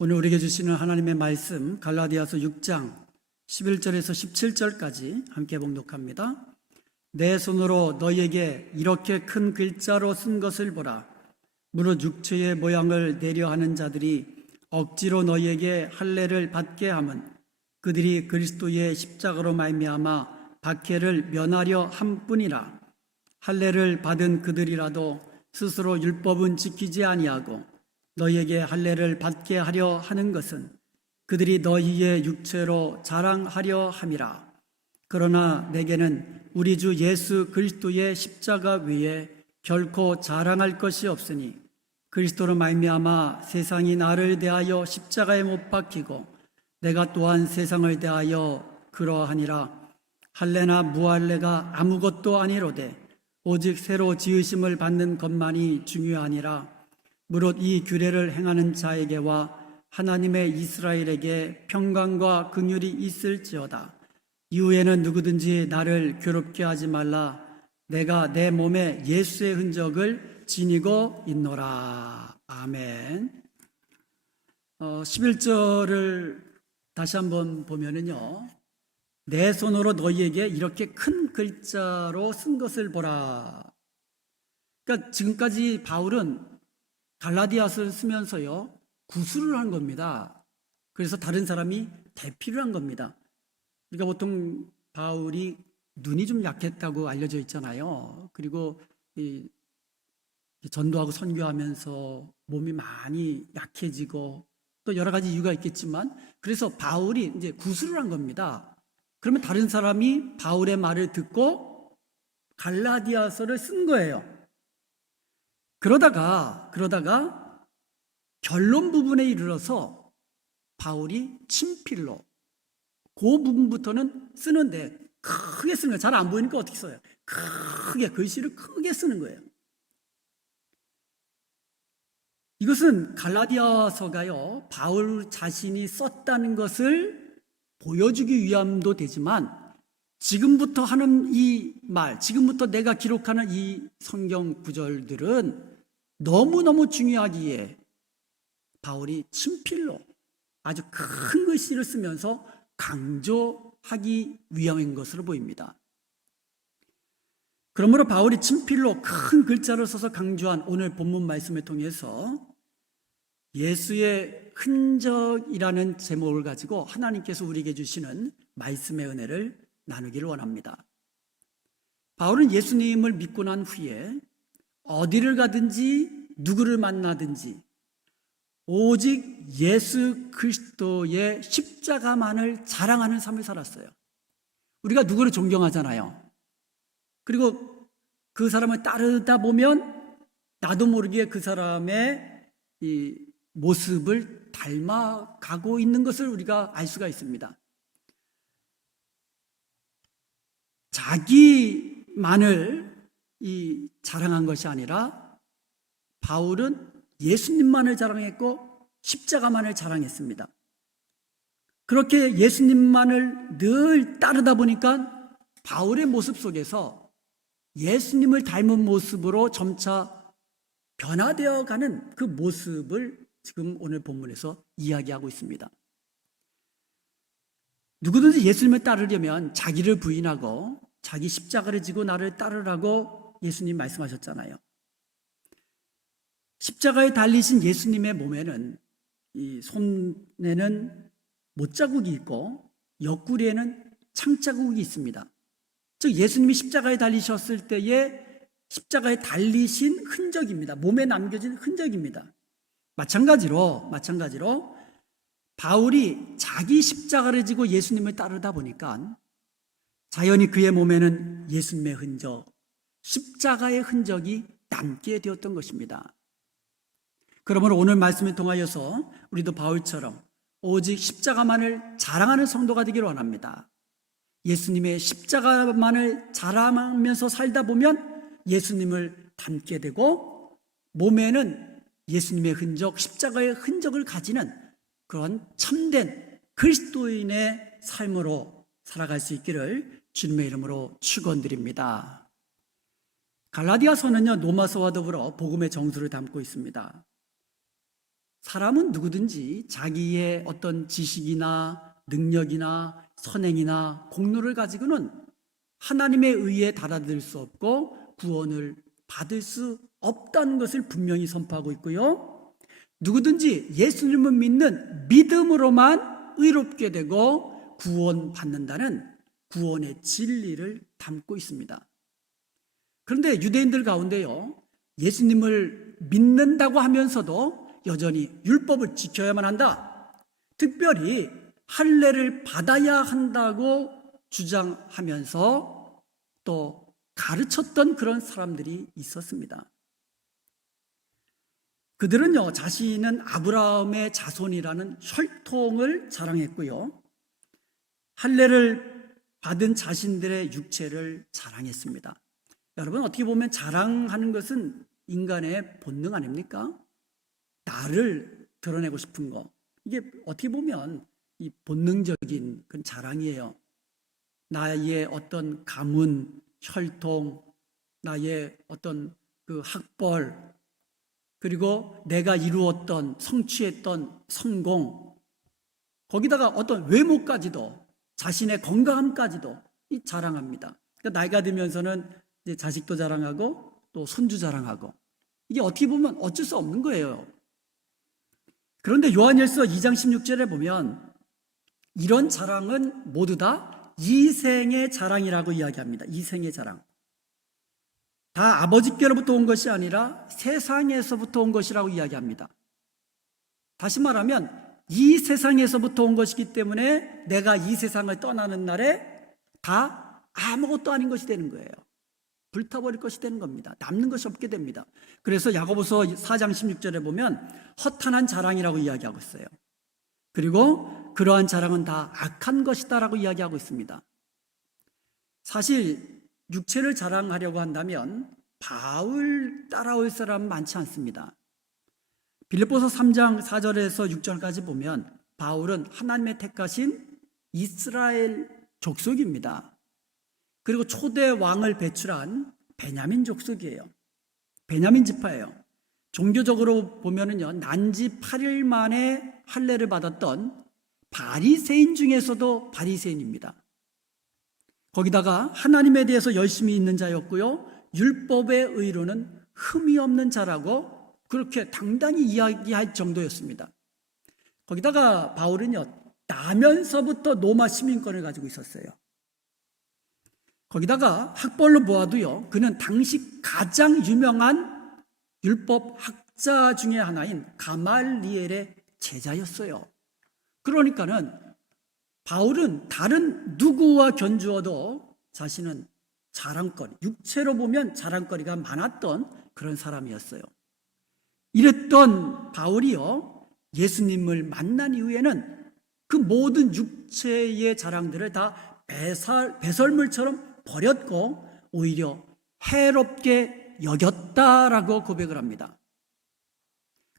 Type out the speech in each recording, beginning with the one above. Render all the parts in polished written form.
오늘 우리에게 주시는 하나님의 말씀 갈라디아서 6장 11절에서 17절까지 함께 봉독합니다. 내 손으로 너희에게 이렇게 큰 글자로 쓴 것을 보라. 무릇 육체의 모양을 내려 하는 자들이 억지로 너희에게 할례를 받게 함은 그들이 그리스도의 십자가로 말미암아 박해를 면하려 함뿐이라. 할례를 받은 그들이라도 스스로 율법은 지키지 아니하고 너희에게 할례를 받게 하려 하는 것은 그들이 너희의 육체로 자랑하려 함이라. 그러나 내게는 우리 주 예수 그리스도의 십자가 외에 결코 자랑할 것이 없으니 그리스도로 말미암아 세상이 나를 대하여 십자가에 못 박히고 내가 또한 세상을 대하여 그러하니라. 할례나 무할례가 아무것도 아니로되 오직 새로 지으심을 받는 것만이 중요하니라. 무릇 이 규례를 행하는 자에게와 하나님의 이스라엘에게 평강과 긍휼이 있을지어다. 이후에는 누구든지 나를 괴롭게 하지 말라. 내가 내 몸에 예수의 흔적을 지니고 있노라. 아멘. 11절을 다시 한번 보면은요, 내 손으로 너희에게 이렇게 큰 글자로 쓴 것을 보라. 그러니까 지금까지 바울은 갈라디아서를 쓰면서요, 구술을 한 겁니다. 그래서 다른 사람이 대피를 한 겁니다. 우리가 보통 바울이 눈이 좀 약했다고 알려져 있잖아요. 그리고 전도하고 선교하면서 몸이 많이 약해지고 또 여러 가지 이유가 있겠지만, 그래서 바울이 이제 구술을 한 겁니다. 그러면 다른 사람이 바울의 말을 듣고 갈라디아서를 쓴 거예요. 그러다가 결론 부분에 이르러서 바울이 친필로 그 부분부터는 쓰는데 크게 쓰는 거예요. 잘 안 보이니까 어떻게 써요? 크게, 글씨를 크게 쓰는 거예요. 이것은 갈라디아서가요, 바울 자신이 썼다는 것을 보여주기 위함도 되지만, 지금부터 하는 이 말, 지금부터 내가 기록하는 이 성경 구절들은 너무너무 중요하기에 바울이 친필로 아주 큰 글씨를 쓰면서 강조하기 위함인 것으로 보입니다. 그러므로 바울이 친필로 큰 글자를 써서 강조한 오늘 본문 말씀을 통해서 예수의 흔적이라는 제목을 가지고 하나님께서 우리에게 주시는 말씀의 은혜를 나누기를 원합니다. 바울은 예수님을 믿고 난 후에 어디를 가든지 누구를 만나든지 오직 예수 그리스도의 십자가만을 자랑하는 삶을 살았어요. 우리가 누구를 존경하잖아요. 그리고 그 사람을 따르다 보면 나도 모르게 그 사람의 이 모습을 닮아가고 있는 것을 우리가 알 수가 있습니다. 자기만을 자랑한 것이 아니라 바울은 예수님만을 자랑했고 십자가만을 자랑했습니다. 그렇게 예수님만을 늘 따르다 보니까 바울의 모습 속에서 예수님을 닮은 모습으로 점차 변화되어 가는 그 모습을 지금 오늘 본문에서 이야기하고 있습니다. 누구든지 예수님을 따르려면 자기를 부인하고 자기 십자가를 지고 나를 따르라고 예수님 말씀하셨잖아요. 십자가에 달리신 예수님의 몸에는 이 손에는 못자국이 있고 옆구리에는 창자국이 있습니다. 즉 예수님이 십자가에 달리셨을 때에 십자가에 달리신 흔적입니다. 몸에 남겨진 흔적입니다. 마찬가지로 바울이 자기 십자가를 지고 예수님을 따르다 보니까 자연히 그의 몸에는 예수님의 흔적, 십자가의 흔적이 남게 되었던 것입니다. 그러므로 오늘 말씀을 통하여서 우리도 바울처럼 오직 십자가만을 자랑하는 성도가 되기를 원합니다. 예수님의 십자가만을 자랑하면서 살다 보면 예수님을 닮게 되고 몸에는 예수님의 흔적, 십자가의 흔적을 가지는 그런 참된 그리스도인의 삶으로 살아갈 수 있기를 주님의 이름으로 축원드립니다. 갈라디아서는요, 로마서와 더불어 복음의 정수를 담고 있습니다. 사람은 누구든지 자기의 어떤 지식이나 능력이나 선행이나 공로를 가지고는 하나님의 의에 달아들 수 없고 구원을 받을 수 없다는 것을 분명히 선포하고 있고요. 누구든지 예수님을 믿는 믿음으로만 의롭게 되고 구원받는다는 구원의 진리를 담고 있습니다. 그런데 유대인들 가운데요, 예수님을 믿는다고 하면서도 여전히 율법을 지켜야만 한다, 특별히 할례를 받아야 한다고 주장하면서 또 가르쳤던 그런 사람들이 있었습니다. 그들은요, 자신은 아브라함의 자손이라는 혈통을 자랑했고요, 할례를 받은 자신들의 육체를 자랑했습니다. 여러분, 어떻게 보면 자랑하는 것은 인간의 본능 아닙니까? 나를 드러내고 싶은 거, 이게 어떻게 보면 이 본능적인 그런 자랑이에요. 나의 어떤 가문, 혈통, 나의 어떤 그 학벌, 그리고 내가 이루었던, 성취했던 성공, 거기다가 어떤 외모까지도, 자신의 건강함까지도 이 자랑합니다. 그러니까 나이가 들면서는 이제 자식도 자랑하고 또 손주 자랑하고, 이게 어떻게 보면 어쩔 수 없는 거예요. 그런데 요한일서 2장 16절에 보면 이런 자랑은 모두 다 이생의 자랑이라고 이야기합니다. 이생의 자랑. 다 아버지께로부터 온 것이 아니라 세상에서부터 온 것이라고 이야기합니다. 다시 말하면 이 세상에서부터 온 것이기 때문에 내가 이 세상을 떠나는 날에 다 아무것도 아닌 것이 되는 거예요. 불타버릴 것이 되는 겁니다. 남는 것이 없게 됩니다. 그래서 야고보서 4장 16절에 보면 허탄한 자랑이라고 이야기하고 있어요. 그리고 그러한 자랑은 다 악한 것이다라고 이야기하고 있습니다. 사실 육체를 자랑하려고 한다면 바울 따라올 사람 많지 않습니다. 빌립보서 3장 4절에서 6절까지 보면 바울은 하나님의 택하신 이스라엘 족속입니다. 그리고 초대 왕을 배출한 베냐민 족속이에요. 베냐민 지파예요. 종교적으로 보면은요, 난지 8일 만에 할례를 받았던 바리새인 중에서도 바리새인입니다. 거기다가 하나님에 대해서 열심히 있는 자였고요, 율법의 의로는 흠이 없는 자라고 그렇게 당당히 이야기할 정도였습니다. 거기다가 바울은요, 나면서부터 로마 시민권을 가지고 있었어요. 거기다가 학벌로 보아도요, 그는 당시 가장 유명한 율법 학자 중에 하나인 가말리엘의 제자였어요. 그러니까는 바울은 다른 누구와 견주어도 자신은 자랑거리, 육체로 보면 자랑거리가 많았던 그런 사람이었어요. 이랬던 바울이요, 예수님을 만난 이후에는 그 모든 육체의 자랑들을 다 배설물처럼 버렸고 오히려 해롭게 여겼다라고 고백을 합니다.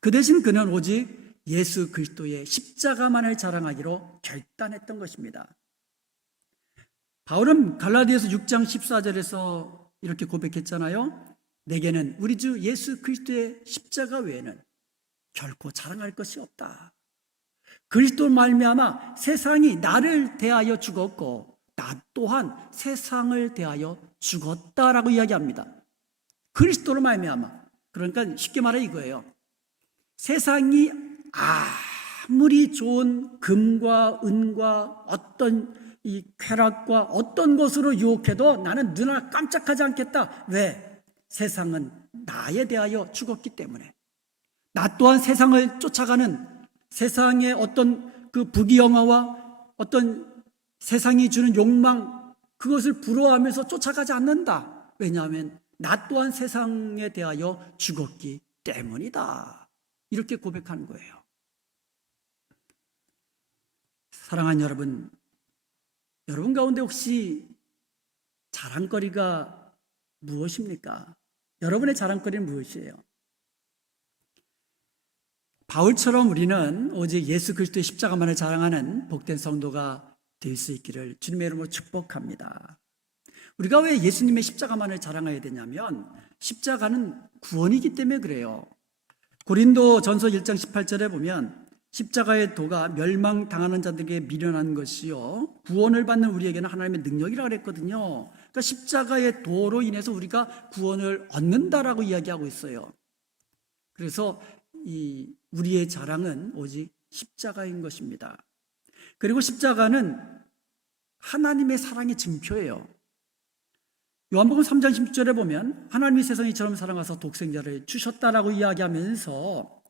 그 대신 그는 오직 예수 그리스도의 십자가만을 자랑하기로 결단했던 것입니다. 바울은 갈라디아서 6장 14절에서 이렇게 고백했잖아요. 내게는 우리 주 예수 그리스도의 십자가 외에는 결코 자랑할 것이 없다. 그리스도로 말미암아 세상이 나를 대하여 죽었고 나 또한 세상을 대하여 죽었다라고 이야기합니다. 그리스도로 말미암아. 그러니까 쉽게 말해 이거예요. 세상이 아무리 좋은 금과 은과 어떤 이 쾌락과 어떤 것으로 유혹해도 나는 눈 하나 깜짝하지 않겠다. 왜? 세상은 나에 대하여 죽었기 때문에. 나 또한 세상을 쫓아가는 세상의 어떤 그 부귀영화와 어떤 세상이 주는 욕망, 그것을 부러워하면서 쫓아가지 않는다. 왜냐하면 나 또한 세상에 대하여 죽었기 때문이다. 이렇게 고백하는 거예요. 사랑하는 여러분, 여러분 가운데 혹시 자랑거리가 무엇입니까? 여러분의 자랑거리는 무엇이에요? 바울처럼 우리는 오직 예수 그리스도의 십자가만을 자랑하는 복된 성도가 될 수 있기를 주님의 이름으로 축복합니다. 우리가 왜 예수님의 십자가만을 자랑해야 되냐면 십자가는 구원이기 때문에 그래요. 고린도 전서 1장 18절에 보면 십자가의 도가 멸망당하는 자들에게 미련한 것이요 구원을 받는 우리에게는 하나님의 능력이라고 그랬거든요. 그러니까 십자가의 도로 인해서 우리가 구원을 얻는다라고 이야기하고 있어요. 그래서 우리의 자랑은 오직 십자가인 것입니다. 그리고 십자가는 하나님의 사랑의 증표예요. 요한복음 3장 16절에 보면 하나님이 세상을 이처럼 사랑하사 독생자를 주셨다라고 이야기하면서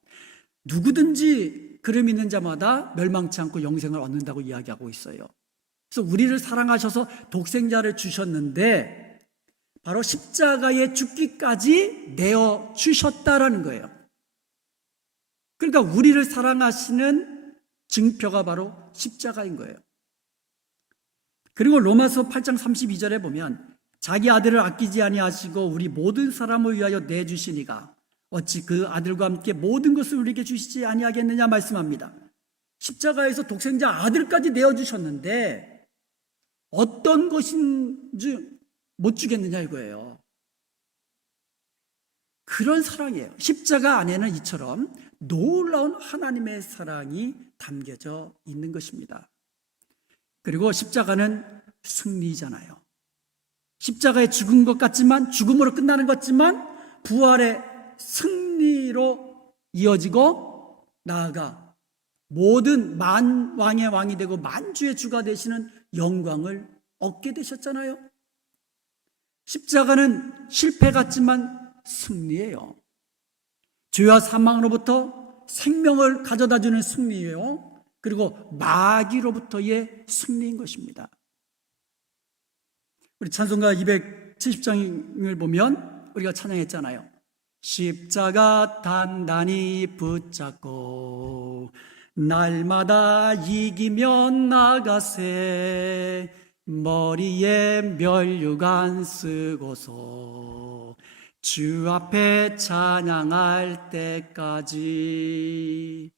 누구든지 그를 믿는 자마다 멸망치 않고 영생을 얻는다고 이야기하고 있어요. 그래서 우리를 사랑하셔서 독생자를 주셨는데 바로 십자가에 죽기까지 내어 주셨다라는 거예요. 그러니까 우리를 사랑하시는 증표가 바로 십자가인 거예요. 그리고 로마서 8장 32절에 보면 자기 아들을 아끼지 아니하시고 우리 모든 사람을 위하여 내주시니가 어찌 그 아들과 함께 모든 것을 우리에게 주시지 아니하겠느냐 말씀합니다. 십자가에서 독생자 아들까지 내어주셨는데 어떤 것인지 못 주겠느냐 이거예요. 그런 사랑이에요. 십자가 안에는 이처럼 놀라운 하나님의 사랑이 담겨져 있는 것입니다. 그리고 십자가는 승리잖아요. 십자가에 죽은 것 같지만 죽음으로 끝나는 것 같지만 부활의 승리로 이어지고 나아가 모든 만왕의 왕이 되고 만주의 주가 되시는 영광을 얻게 되셨잖아요. 십자가는 실패 같지만 승리예요. 죄와 사망으로부터 생명을 가져다주는 승리예요. 그리고 마귀로부터의 승리인 것입니다. 우리 찬송가 270장을 보면 우리가 찬양했잖아요. 십자가 단단히 붙잡고 날마다 이기며 나가세 머리에 면류관 쓰고서 주 앞에 찬양할 때까지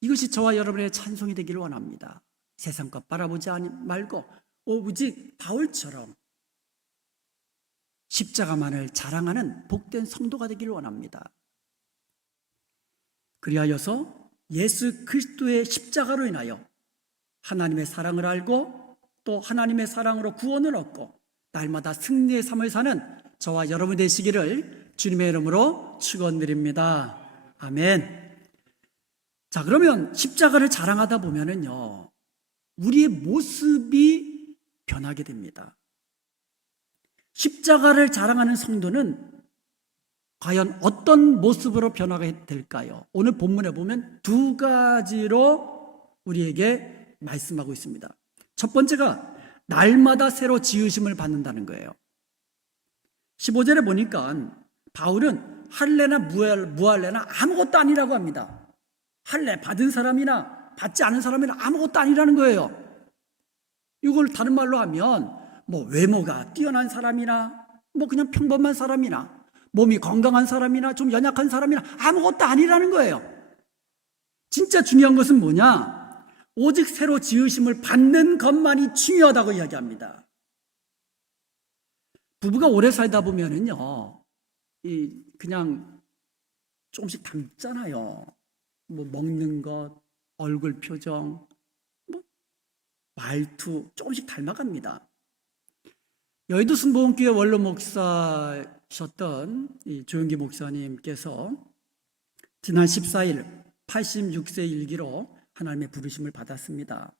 이것이 저와 여러분의 찬송이 되기를 원합니다. 세상 것 바라보지 말고 오직 바울처럼 십자가만을 자랑하는 복된 성도가 되기를 원합니다. 그리하여서 예수 그리스도의 십자가로 인하여 하나님의 사랑을 알고 또 하나님의 사랑으로 구원을 얻고 날마다 승리의 삶을 사는 저와 여러분 되시기를 주님의 이름으로 축원드립니다. 아멘. 자, 그러면 십자가를 자랑하다 보면은요, 우리의 모습이 변하게 됩니다. 십자가를 자랑하는 성도는 과연 어떤 모습으로 변화가 될까요? 오늘 본문에 보면 두 가지로 우리에게 말씀하고 있습니다. 첫 번째가 날마다 새로 지으심을 받는다는 거예요. 15절에 보니까 바울은 할례나 무할례나 아무것도 아니라고 합니다. 할례 받은 사람이나 받지 않은 사람이나 아무것도 아니라는 거예요. 이걸 다른 말로 하면 외모가 뛰어난 사람이나 그냥 평범한 사람이나 몸이 건강한 사람이나 좀 연약한 사람이나 아무것도 아니라는 거예요. 진짜 중요한 것은 뭐냐? 오직 새로 지으심을 받는 것만이 중요하다고 이야기합니다. 부부가 오래 살다 보면은요, 그냥 조금씩 닮잖아요. 먹는 것, 얼굴 표정, 말투 조금씩 닮아갑니다. 여의도 순복음교회 원로 목사셨던 조영기 목사님께서 지난 14일 86세 일기로 하나님의 부르심을 받았습니다.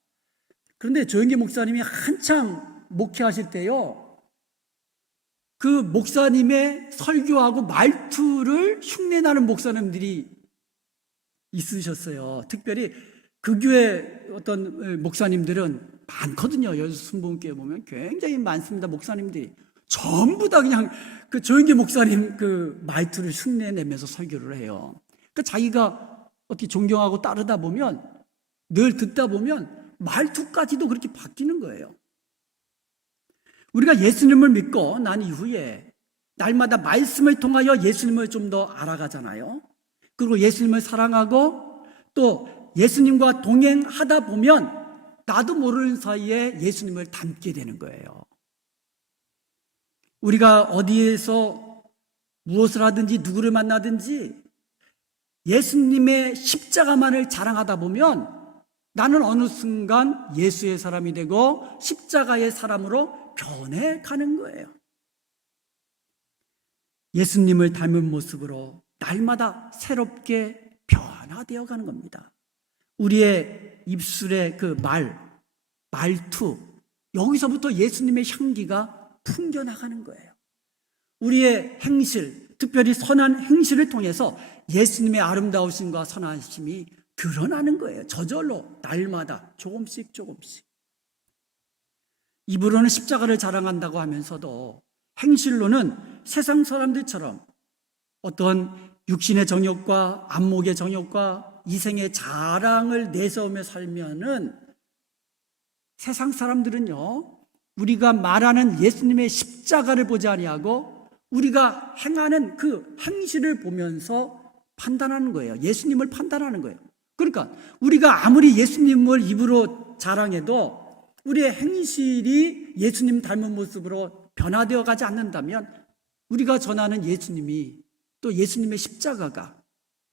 그런데 조영기 목사님이 한창 목회하실 때요, 그 목사님의 설교하고 말투를 흉내나는 목사님들이 있으셨어요. 특별히 그 교회 어떤 목사님들은 많거든요. 여수 순복음교회 보면 굉장히 많습니다. 목사님들이 전부 다 그냥 그 조영기 목사님 그 말투를 흉내내면서 설교를 해요. 그러니까 자기가 어떻게 존경하고 따르다 보면 늘 듣다 보면 말투까지도 그렇게 바뀌는 거예요. 우리가 예수님을 믿고 난 이후에 날마다 말씀을 통하여 예수님을 좀 더 알아가잖아요. 그리고 예수님을 사랑하고 또 예수님과 동행하다 보면 나도 모르는 사이에 예수님을 닮게 되는 거예요. 우리가 어디에서 무엇을 하든지 누구를 만나든지 예수님의 십자가만을 자랑하다 보면 나는 어느 순간 예수의 사람이 되고 십자가의 사람으로 변해가는 거예요. 예수님을 닮은 모습으로 날마다 새롭게 변화되어 가는 겁니다. 우리의 입술의 그 말투, 여기서부터 예수님의 향기가 풍겨나가는 거예요. 우리의 행실, 특별히 선한 행실을 통해서 예수님의 아름다우심과 선하심이 드러나는 거예요. 저절로 날마다 조금씩. 입으로는 십자가를 자랑한다고 하면서도 행실로는 세상 사람들처럼 어떤 육신의 정욕과 안목의 정욕과 이생의 자랑을 내세우며 살면은 세상 사람들은요, 우리가 말하는 예수님의 십자가를 보지 아니하고 우리가 행하는 그 행실을 보면서 판단하는 거예요. 예수님을 판단하는 거예요. 그러니까 우리가 아무리 예수님을 입으로 자랑해도 우리의 행실이 예수님 닮은 모습으로 변화되어 가지 않는다면 우리가 전하는 예수님이, 또 예수님의 십자가가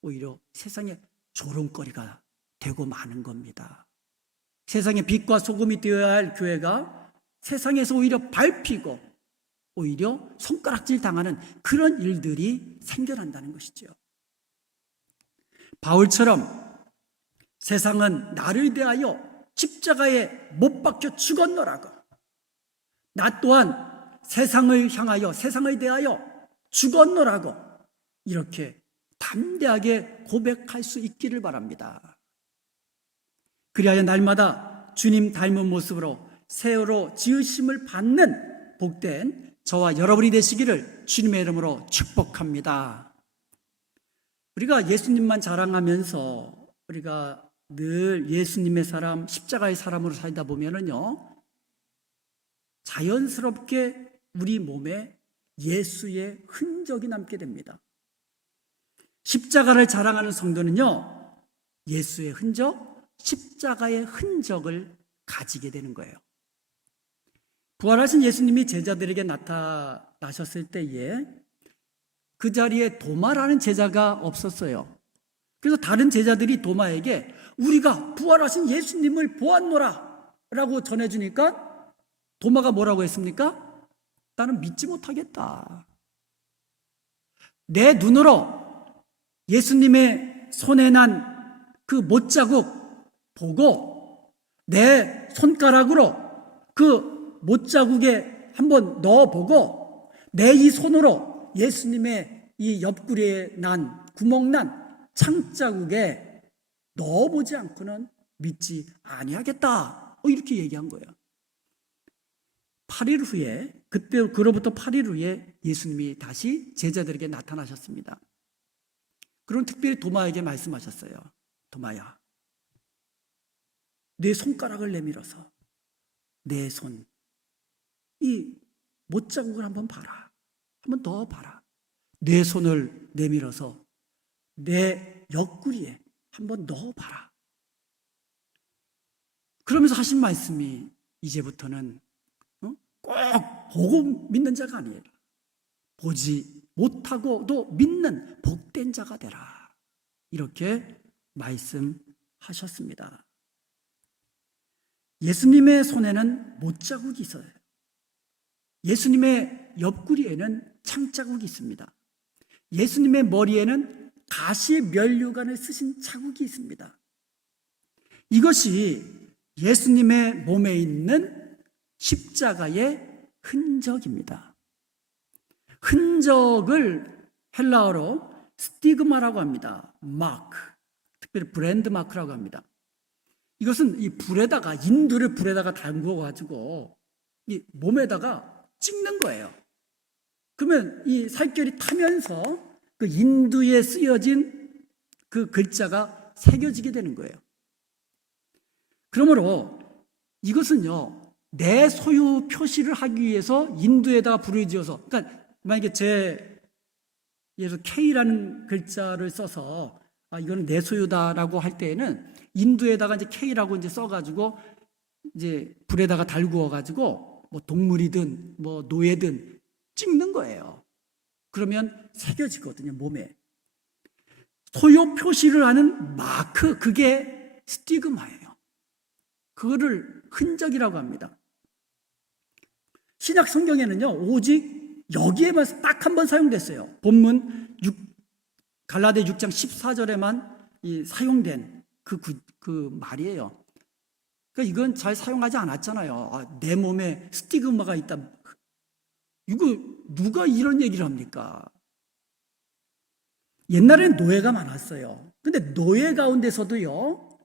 오히려 세상의 조롱거리가 되고 마는 겁니다. 세상의 빛과 소금이 되어야 할 교회가 세상에서 오히려 밟히고 오히려 손가락질 당하는 그런 일들이 생겨난다는 것이죠. 바울처럼 세상은 나를 대하여 십자가에 못 박혀 죽었노라고, 나 또한 세상을 향하여, 세상을 대하여 죽었노라고 이렇게 담대하게 고백할 수 있기를 바랍니다. 그리하여 날마다 주님 닮은 모습으로 새로 지으심을 받는 복된 저와 여러분이 되시기를 주님의 이름으로 축복합니다. 우리가 예수님만 자랑하면서 우리가 늘 예수님의 사람, 십자가의 사람으로 살다 보면은요, 자연스럽게 우리 몸에 예수의 흔적이 남게 됩니다. 십자가를 자랑하는 성도는요, 예수의 흔적, 십자가의 흔적을 가지게 되는 거예요. 부활하신 예수님이 제자들에게 나타나셨을 때에 그 자리에 도마라는 제자가 없었어요. 그래서 다른 제자들이 도마에게 우리가 부활하신 예수님을 보았노라 라고 전해주니까 도마가 뭐라고 했습니까? 나는 믿지 못하겠다. 내 눈으로 예수님의 손에 난 그 못자국 보고 내 손가락으로 그 못자국에 한번 넣어보고 내 이 손으로 예수님의 이 옆구리에 난 구멍 난 창자국에 넣어보지 않고는 믿지 아니하겠다. 이렇게 얘기한 거예요. 8일 후에, 그로부터 8일 후에 예수님이 다시 제자들에게 나타나셨습니다. 그럼 특별히 도마에게 말씀하셨어요. 도마야, 내 손가락을 내밀어서 내 손, 이 못자국을 한번 봐라. 한번 더 봐라. 내 손을 내밀어서 내 옆구리에 한번 넣어봐라. 그러면서 하신 말씀이 이제부터는 꼭 보고 믿는 자가 아니라 보지 못하고도 믿는 복된 자가 되라. 이렇게 말씀하셨습니다. 예수님의 손에는 못자국이 있어요. 예수님의 옆구리에는 창자국이 있습니다. 예수님의 머리에는 가시의 면류관을 쓰신 자국이 있습니다. 이것이 예수님의 몸에 있는 십자가의 흔적입니다. 흔적을 헬라어로 스티그마라고 합니다. 마크, 특별히 브랜드 마크라고 합니다. 이것은 이 불에다가, 인두를 불에다가 담궈가지고 이 몸에다가 찍는 거예요. 그러면 이 살결이 타면서 그 인두에 쓰여진 그 글자가 새겨지게 되는 거예요. 그러므로 이것은요, 내 소유 표시를 하기 위해서 인두에다가 불을 지어서, 그러니까 만약에 예를 들어 K라는 글자를 써서 이거는 내 소유다라고 할 때에는 인두에다가 이제 K라고 이제 써가지고 이제 불에다가 달구어가지고 뭐 동물이든 뭐 노예든 찍는 거예요. 그러면 새겨지거든요, 몸에. 소유 표시를 하는 마크, 그게 스티그마예요. 그거를 흔적이라고 합니다. 신약 성경에는요, 오직 여기에만 딱 한 번 사용됐어요. 본문 갈라디아 6장 14절에만 사용된 그 말이에요. 그러니까 이건 잘 사용하지 않았잖아요. 내 몸에 스티그마가 있다. 이거 누가 이런 얘기를 합니까? 옛날에는 노예가 많았어요. 근데 노예 가운데서도요,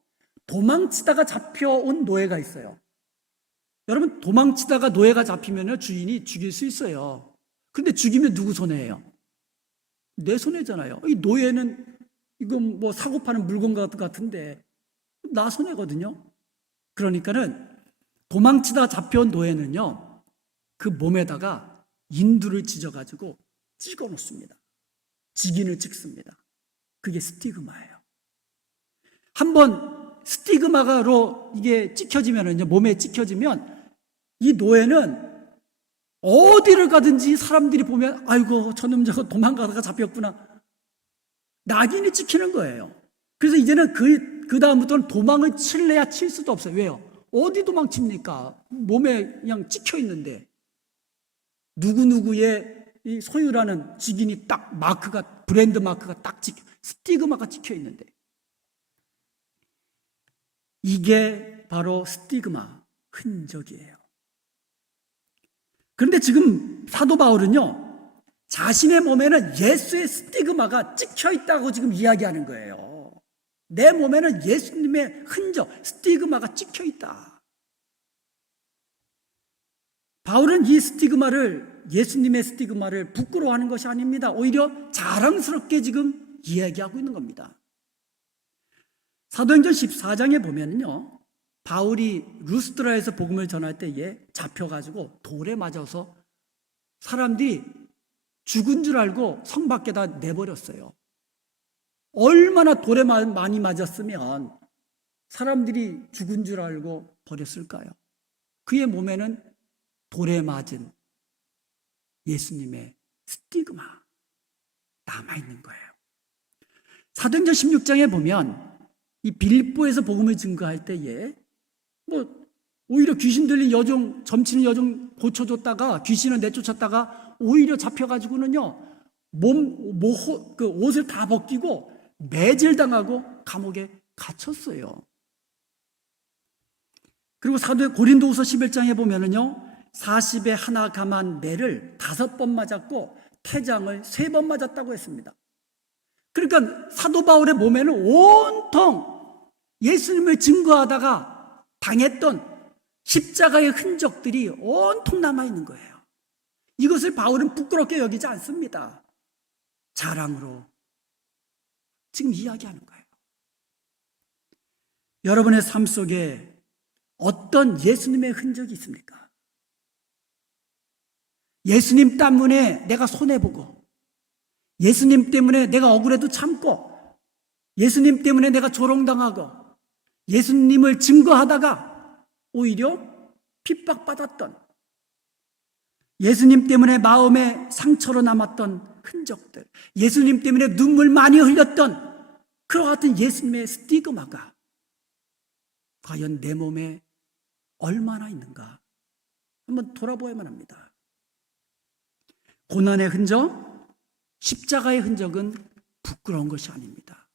도망치다가 잡혀온 노예가 있어요. 여러분, 도망치다가 노예가 잡히면 주인이 죽일 수 있어요. 근데 죽이면 누구 손해예요? 내 손해잖아요. 이 노예는 이건 뭐 사고 파는 물건 같은데 나 손해거든요. 그러니까는 도망치다 잡혀온 노예는요, 그 몸에다가 인두를 찢어가지고 찍어 놓습니다. 직인을 찍습니다. 그게 스티그마예요. 한번 스티그마로 이게 찍혀지면은요, 몸에 찍혀지면 이 노예는 어디를 가든지 사람들이 보면 아이고 저놈 저거 도망가다가 잡혔구나, 낙인이 찍히는 거예요. 그래서 이제는 그 다음부터는 도망을 칠래야 칠 수도 없어요. 왜요? 어디 도망칩니까? 몸에 그냥 찍혀 있는데 누구누구의 이 소유라는 직인이 딱 마크가, 브랜드 마크가 딱 스티그마가 찍혀 있는데, 이게 바로 스티그마, 흔적이에요. 그런데 지금 사도 바울은요, 자신의 몸에는 예수의 스티그마가 찍혀 있다고 지금 이야기하는 거예요. 내 몸에는 예수님의 흔적, 스티그마가 찍혀 있다. 바울은 이 스티그마를, 예수님의 스티그마를 부끄러워하는 것이 아닙니다. 오히려 자랑스럽게 지금 이야기하고 있는 겁니다. 사도행전 14장에 보면요, 바울이 루스드라에서 복음을 전할 때에 잡혀가지고 돌에 맞아서 사람들이 죽은 줄 알고 성 밖에다 내버렸어요. 얼마나 돌에 많이 맞았으면 사람들이 죽은 줄 알고 버렸을까요? 그의 몸에는 돌에 맞은 예수님의 스티그마 남아있는 거예요. 사도행전 16장에 보면 이 빌립보에서 복음을 증거할 때에 오히려 귀신 들린 여종, 점치는 여종 고쳐줬다가 귀신을 내쫓았다가 오히려 잡혀가지고는요, 그 옷을 다 벗기고 매질당하고 감옥에 갇혔어요. 그리고 사도 고린도후서 11장에 보면은요, 40에 하나 감한 매를 5번 맞았고 태장을 3번 맞았다고 했습니다. 그러니까 사도 바울의 몸에는 온통 예수님을 증거하다가 당했던 십자가의 흔적들이 온통 남아있는 거예요. 이것을 바울은 부끄럽게 여기지 않습니다. 자랑으로 지금 이야기하는 거예요. 여러분의 삶 속에 어떤 예수님의 흔적이 있습니까? 예수님 때문에 내가 손해보고, 예수님 때문에 내가 억울해도 참고, 예수님 때문에 내가 조롱당하고, 예수님을 증거하다가 오히려 핍박받았던, 예수님 때문에 마음에 상처로 남았던 흔적들, 예수님 때문에 눈물 많이 흘렸던 그와 같은 예수님의 스티그마가 과연 내 몸에 얼마나 있는가 한번 돌아보아야만 합니다. 고난의 흔적, 십자가의 흔적은 부끄러운 것이 아닙니다.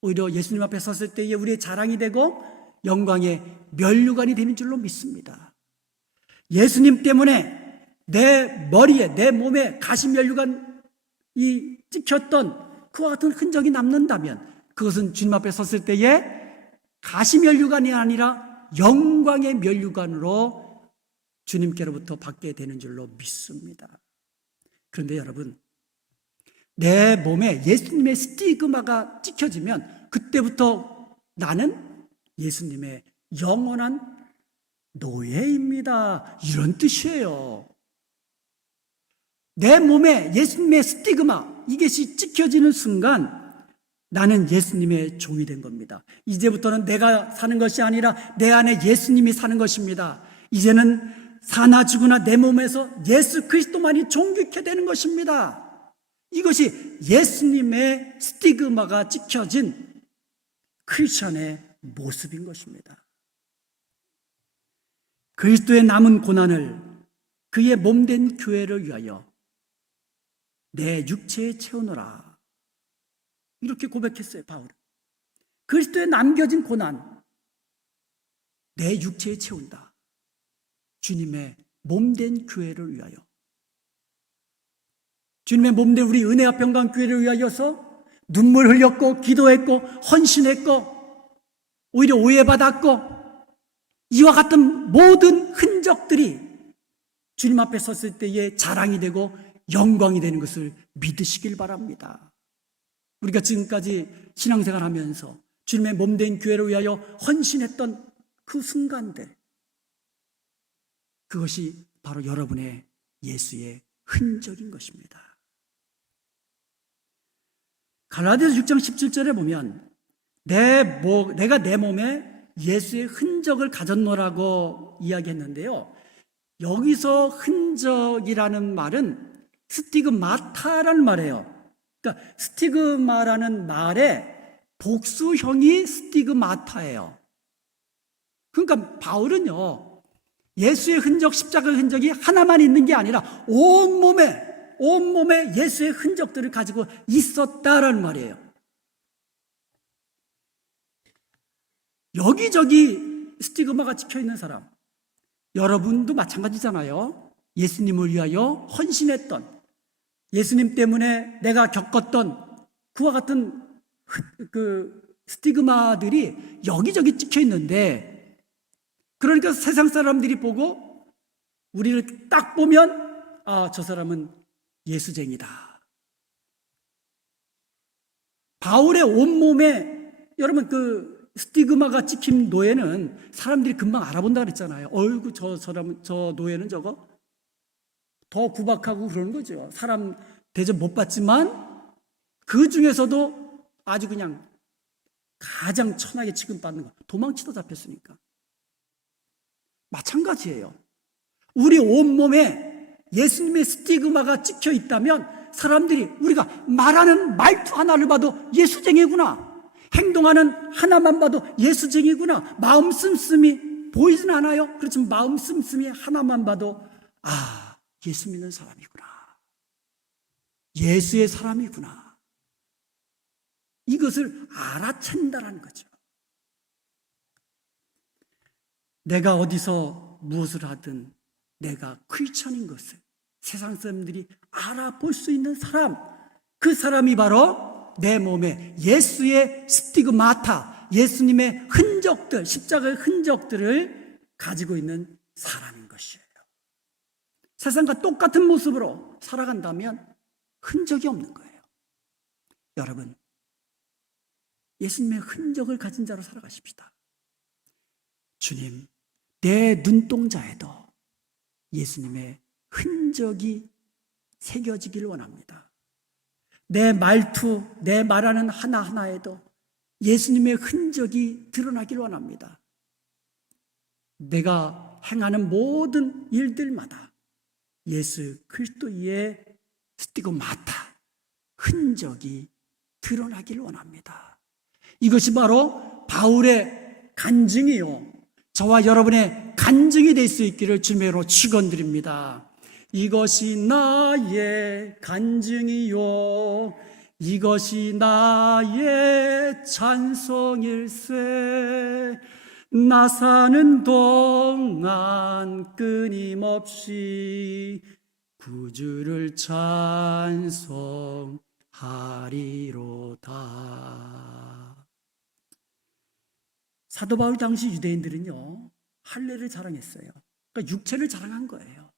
오히려 예수님 앞에 섰을 때에 우리의 자랑이 되고 영광의 면류관이 되는 줄로 믿습니다. 예수님 때문에 내 머리에, 내 몸에 가시면류관이 찍혔던 그와 같은 흔적이 남는다면 그것은 주님 앞에 섰을 때에 가시면류관이 아니라 영광의 면류관으로 주님께로부터 받게 되는 줄로 믿습니다. 그런데 여러분, 내 몸에 예수님의 스티그마가 찍혀지면 그때부터 나는 예수님의 영원한 노예입니다, 이런 뜻이에요. 내 몸에 예수님의 스티그마, 이것이 찍혀지는 순간 나는 예수님의 종이 된 겁니다. 이제부터는 내가 사는 것이 아니라 내 안에 예수님이 사는 것입니다. 이제는 사나 죽으나 내 몸에서 예수 그리스도만이 존귀케 되는 것입니다. 이것이 예수님의 스티그마가 찍혀진 크리스천의 모습인 것입니다. 그리스도의 남은 고난을 그의 몸된 교회를 위하여 내 육체에 채우노라, 이렇게 고백했어요, 바울은. 그리스도의 남겨진 고난 내 육체에 채운다. 주님의 몸된 교회를 위하여, 주님의 몸된 우리 은혜와 평강 교회를 위하여서 눈물 흘렸고 기도했고 헌신했고 오히려 오해받았고, 이와 같은 모든 흔적들이 주님 앞에 섰을 때의 자랑이 되고 영광이 되는 것을 믿으시길 바랍니다. 우리가 지금까지 신앙생활 하면서 주님의 몸된 교회를 위하여 헌신했던 그 순간들, 그것이 바로 여러분의 예수의 흔적인 것입니다. 갈라디아서 6장 17절에 보면 내가 내 몸에 예수의 흔적을 가졌노라고 이야기했는데요, 여기서 흔적이라는 말은 스티그마타라는 말이에요. 그러니까 스티그마라는 말의 복수형이 스티그마타예요. 그러니까 바울은요, 예수의 흔적, 십자가의 흔적이 하나만 있는 게 아니라 온몸에 예수의 흔적들을 가지고 있었다라는 말이에요. 여기저기 스티그마가 찍혀있는 사람, 여러분도 마찬가지잖아요. 예수님을 위하여 헌신했던, 예수님 때문에 내가 겪었던 그와 같은 그 스티그마들이 여기저기 찍혀있는데, 그러니까 세상 사람들이 보고 우리를 딱 보면 저 사람은 예수쟁이다. 바울의 온몸에 여러분 그 스티그마가 찍힌 노예는 사람들이 금방 알아본다 그랬잖아요. 어이구 저 사람, 저 노예는 저거 더 구박하고 그러는 거죠. 사람 대접 못 받지만 그 중에서도 아주 그냥 가장 천하게 취급받는 거, 도망치다 잡혔으니까. 마찬가지예요. 우리 온몸에 예수님의 스티그마가 찍혀 있다면 사람들이 우리가 말하는 말투 하나를 봐도 예수쟁이구나, 행동하는 하나만 봐도 예수쟁이구나, 마음 씀씀이 보이진 않아요. 그렇지만 마음 씀씀이 하나만 봐도 예수 믿는 사람이구나, 예수의 사람이구나, 이것을 알아챈다라는 거죠. 내가 어디서 무엇을 하든 내가 크리스천인 것을 세상 사람들이 알아볼 수 있는 사람, 그 사람이 바로 내 몸에 예수의 스티그마타, 예수님의 흔적들, 십자가의 흔적들을 가지고 있는 사람인 것이에요. 세상과 똑같은 모습으로 살아간다면 흔적이 없는 거예요. 여러분, 예수님의 흔적을 가진 자로 살아가십시다. 주님, 내 눈동자에도 예수님의 흔적이 새겨지기를 원합니다. 내 말투, 내 말하는 하나하나에도 예수님의 흔적이 드러나기를 원합니다. 내가 행하는 모든 일들마다 예수 그리스도의 스티그마타, 흔적이 드러나기를 원합니다. 이것이 바로 바울의 간증이요, 저와 여러분의 간증이 될 수 있기를 주님으로 축원드립니다. 이것이 나의 간증이요, 이것이 나의 찬송일세. 나 사는 동안 끊임없이 구주를 찬송하리로다. 사도 바울 당시 유대인들은요, 할례를 자랑했어요. 그러니까 육체를 자랑한 거예요.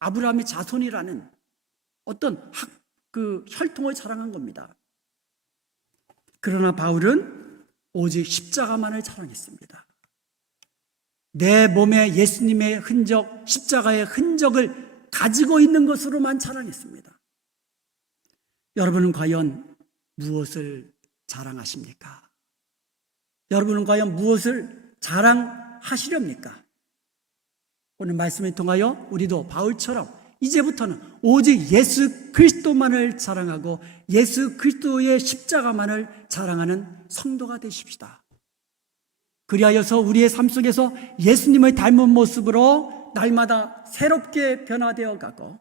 아브라함의 자손이라는 어떤 혈통을 자랑한 겁니다. 그러나 바울은 오직 십자가만을 자랑했습니다. 내 몸에 예수님의 흔적, 십자가의 흔적을 가지고 있는 것으로만 자랑했습니다. 여러분은 과연 무엇을 자랑하십니까? 여러분은 과연 무엇을 자랑하시렵니까? 오늘 말씀을 통하여 우리도 바울처럼 이제부터는 오직 예수 그리스도만을 자랑하고 예수 그리스도의 십자가만을 자랑하는 성도가 되십시다. 그리하여서 우리의 삶 속에서 예수님을 닮은 모습으로 날마다 새롭게 변화되어 가고,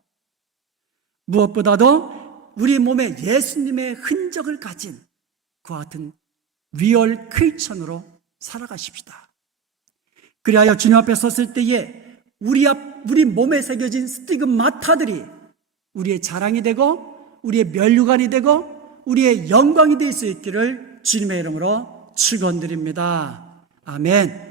무엇보다도 우리 몸에 예수님의 흔적을 가진 그와 같은 리얼 크리스천으로 살아가십시다. 그리하여 주님 앞에 섰을 때에 우리 몸에 새겨진 스티그마타들이 우리의 자랑이 되고 우리의 면류관이 되고 우리의 영광이 될 수 있기를 주님의 이름으로 축원드립니다. 아멘.